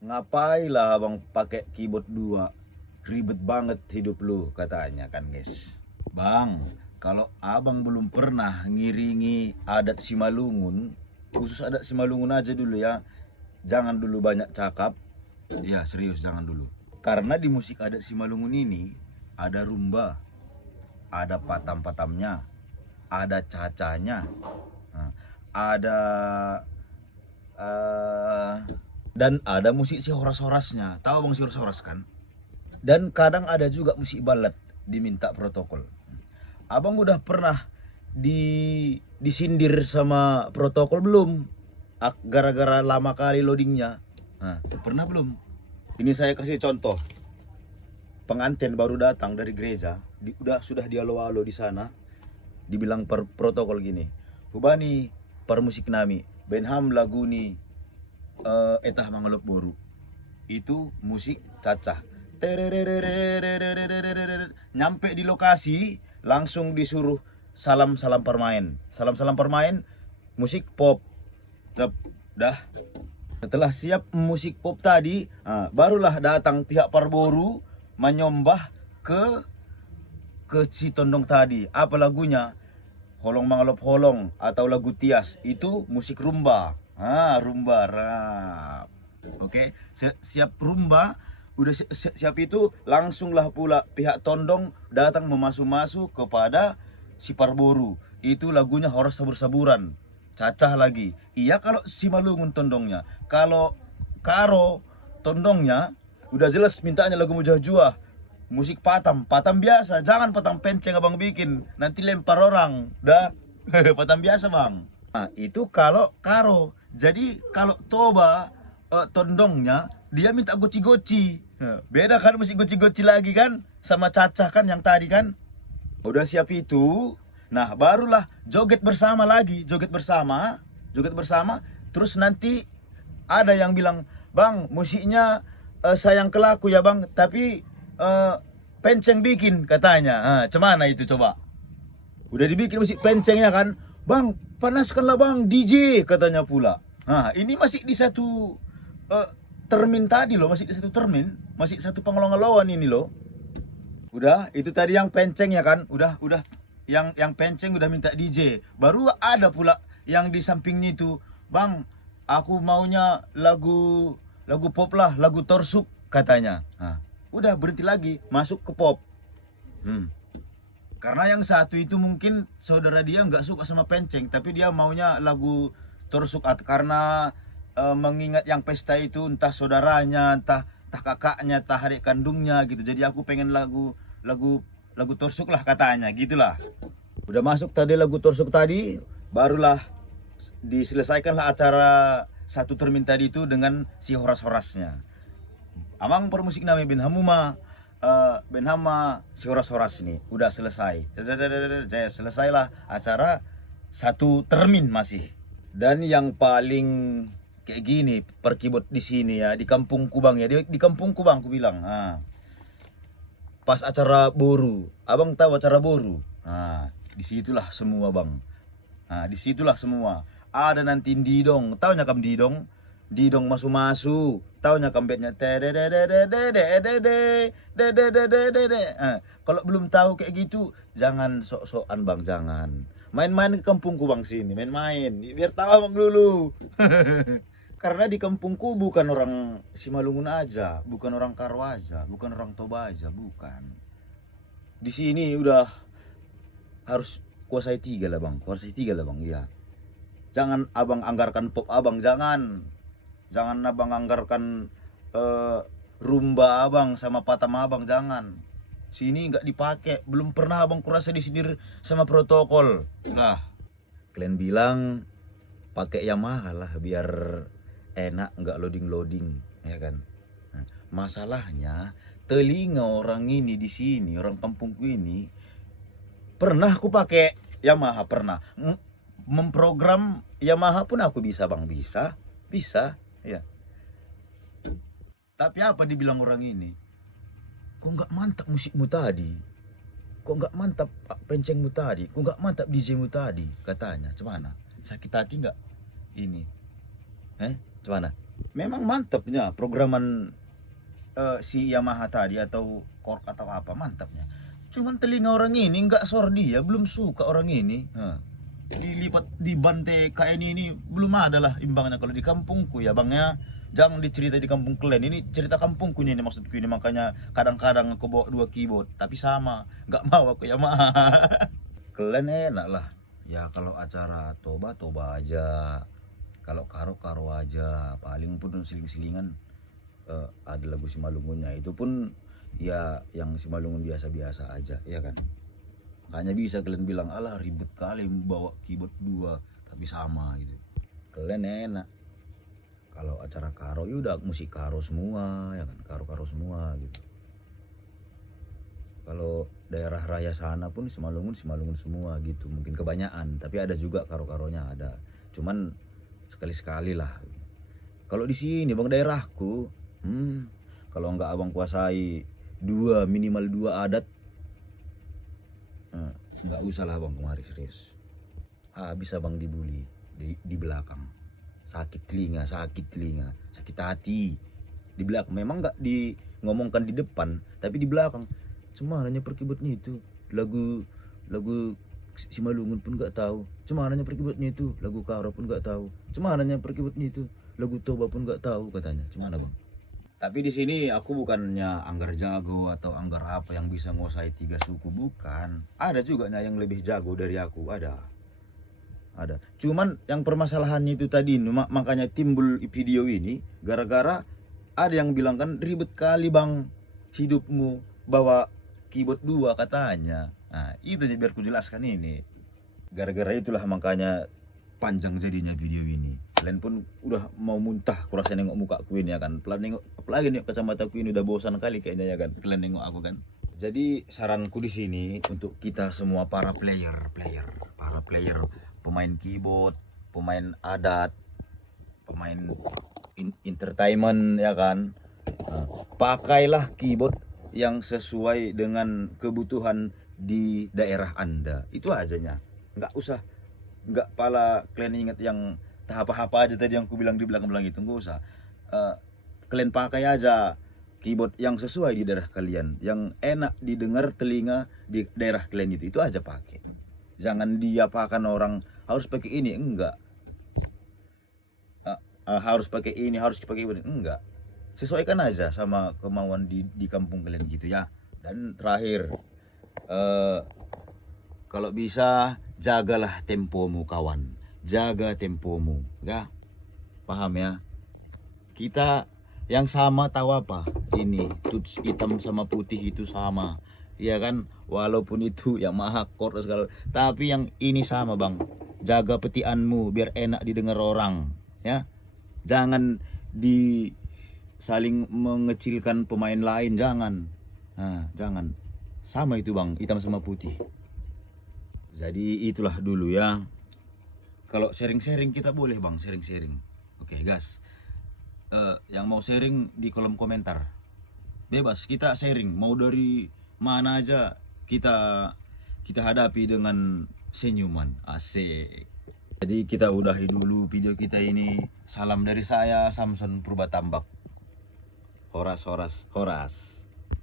Ngapain lah abang pakai keyboard dua? Ribet banget hidup lu katanya kan guys. Bang, kalau abang belum pernah ngiringi adat Simalungun, khusus adat Simalungun aja dulu ya. Jangan dulu banyak cakap. Ya serius jangan dulu. Karena di musik adat Simalungun ini ada rumba, ada patam-patamnya, ada cacanya, nah, ada eh, dan ada musik si horas-horasnya. Tahu bang si horas-horas kan? Dan kadang ada juga musik balad diminta protokol. Abang udah pernah disindir sama protokol belum? Gara-gara lama kali loadingnya. Nah, pernah belum? Ini saya kasih contoh. Pengantin baru datang dari gereja, sudah dialo-alo di sana. Dibilang protokol gini. Hubani per musik nami, benham lagu ni etah mangalop boru. Itu musik cacah. Nyampe di lokasi langsung disuruh salam-salam permain. Salam-salam permain musik pop. Cep, dah. Setelah siap musik pop tadi, barulah datang pihak Parboru menyombah ke si Tondong tadi. Apa lagunya? Holong Mangalop Holong atau lagu Tias. Itu musik rumba. Rumba rap. Oke, siap rumba. Udah siap itu langsunglah pula pihak Tondong datang memasu-masu kepada si Parboru. Itu lagunya Horas Sabur-Saburan. Cacah lagi. Iya kalau Simalungun Tondongnya. Kalau Karo Tondongnya udah jelas mintanya lagu Mujah-Juah. Musik patam, patam biasa. Jangan patam penceng abang bikin. Nanti lempar orang. Udah. Patam biasa bang. Nah itu kalau Karo. Jadi kalau Toba Tondongnya dia minta goci-goci. Beda kan musik goci-goci lagi kan. Sama cacah kan yang tadi kan. Udah siap itu. Nah barulah joget bersama lagi. Joget bersama. Joget bersama. Terus nanti ada yang bilang, bang musiknya sayang ke laku ya bang. Tapi penceng bikin katanya. Cemana itu coba. Udah dibikin musik pencengnya kan. Bang panaskanlah bang DJ katanya pula. Ini masih di satu termin tadi loh. Masih di satu termin. Masih satu pengelongan ini loh. Udah itu tadi yang penceng ya kan. Udah yang penceng udah minta DJ. Baru ada pula yang di sampingnya itu, bang aku maunya lagu pop lah, lagu Torsuk katanya. Udah berhenti lagi masuk ke pop. Karena yang satu itu mungkin saudara dia nggak suka sama penceng, tapi dia maunya lagu Torsuk karena mengingat yang pesta itu entah saudaranya, entah kakaknya, entah adik kandungnya gitu. Jadi aku pengen lagu Torsuk lah katanya, gitulah. Udah masuk tadi lagu Torsuk tadi, barulah diselesaikanlah acara satu termin tadi itu dengan si horas-horasnya. Amang permusik namanya Ben Hamuma, Ben Hama si horas-horas ini udah selesai. Selesailah acara satu termin masih. Dan yang paling kayak gini perkibot di sini ya, di kampung Kubang ya, di kampung Kubang aku bilang. Pas acara boru, abang tahu acara boru? Disitulah semua bang. Disitulah semua. Ada nanti didong, tahu nyakam didong? Didong masu-masu, tahu nyakam bednya kalau belum tahu kayak gitu, jangan sok-sokan bang, jangan. Main-main ke kampungku bang sini, main-main, biar tahu bang dulu. Karena di kampungku bukan orang Simalungun aja, bukan orang Karo aja, bukan orang Toba aja, bukan. Di sini udah harus kuasai tiga lah bang, iya. Jangan abang anggarkan pop abang, jangan abang anggarkan rumba abang sama patam abang, jangan. Sini nggak dipakai, belum pernah abang kurasa disindir sama protokol. Lah, kalian bilang pakai Yamaha lah biar enak, nggak loading ya kan. Masalahnya telinga orang ini di sini, orang kampungku ini, pernah aku pakai Yamaha, pernah memprogram Yamaha pun aku bisa bang, bisa ya. Tapi apa dibilang orang ini, kok nggak mantap musikmu tadi, kok nggak mantap pencengmu tadi, kok nggak mantap DJmu tadi katanya. Cemana, sakit hati nggak ini, cemana? memang mantapnya programan si Yamaha tadi atau Korg atau apa, mantapnya. Cuman telinga orang ini nggak sor dia, belum suka orang ini. Dilipat dibantai kayak ini belum ada lah imbangnya kalau di kampungku ya bang ya. Jangan dicerita di kampung kalian, ini cerita kampungku ini maksudku ini, makanya kadang-kadang aku bawa 2 keyboard tapi sama nggak mau aku Yamaha. Kalian enak lah ya, kalau acara toba toba aja, kalau karo karo aja, paling pun siling-silingan ada lagu Simalungunnya, itu pun ya yang Simalungun biasa-biasa aja ya kan. Makanya bisa kalian bilang alah ribet kali bawa keyboard 2 tapi sama gitu. Kalian enak kalau acara karo ya udah musik karo semua ya kan, karo-karo semua gitu. Kalau daerah raya sana pun Simalungun semua gitu, mungkin kebanyakan, tapi ada juga karo-karonya ada. Cuman sekali-sekali lah. Kalau di sini bang daerahku, kalau nggak abang kuasai minimal 2 adat, nggak usah lah bang kemari serius. Bisa bang dibully di belakang, sakit telinga, sakit hati di belakang. Memang nggak di ngomongkan di depan, tapi di belakang. Cumananya perkibutnya itu lagu Simalungun pun nggak tahu. Cumananya perkibutnya itu lagu karo pun nggak tahu. Cumananya perkibutnya itu lagu toba pun nggak tahu katanya. Cumana bang? Tapi di sini aku bukannya anggar jago atau anggar apa yang bisa nguasai 3 suku, bukan. Ada juga yang lebih jago dari aku, ada. Cuman yang permasalahannya itu tadi, makanya timbul video ini gara-gara ada yang bilang kan ribet kali bang hidupmu bawa keyboard 2 katanya. Nah, itu biar ku jelaskan ini. Gara-gara itulah makanya panjang jadinya video ini. Kalian pun udah mau muntah kurasa nengok muka aku ini ya kan. Pelan nengok, apalagi nih kacamata aku ini udah bosan kali kayaknya ya kan. Kalian nengok aku kan. Jadi saranku di sini untuk kita semua para player, pemain keyboard, pemain adat, pemain entertainment ya kan. Pakailah keyboard yang sesuai dengan kebutuhan di daerah Anda. Itu ajanya. Nggak pala kalian ingat yang tahap apa aja tadi yang ku bilang di belakang itu, nggak usah. Kalian pakai aja keyboard yang sesuai di daerah kalian, yang enak didengar telinga di daerah kalian itu aja pakai. Jangan diapakan orang harus pakai ini, enggak. Harus pakai ini, harus pakai ini, enggak. Sesuaikan aja sama kemauan di kampung kalian gitu ya. Dan terakhir, kalau bisa jagalah tempomu kawan, jaga tempomu ya, paham ya. Kita yang sama tahu apa ini, tuts hitam sama putih itu sama ya kan, walaupun itu ya Yamaha Korg segala, tapi yang ini sama bang. Jaga petianmu biar enak didengar orang ya, jangan di saling mengecilkan pemain lain, jangan. Jangan sama itu bang, hitam sama putih. Jadi itulah dulu ya. Kalau sharing-sharing kita boleh bang, sharing-sharing. Oke guys, yang mau sharing di kolom komentar bebas, kita sharing mau dari mana aja, kita hadapi dengan senyuman, asik. Jadi kita udahi dulu video kita ini. Salam dari saya Samson Purbatambak. Horas.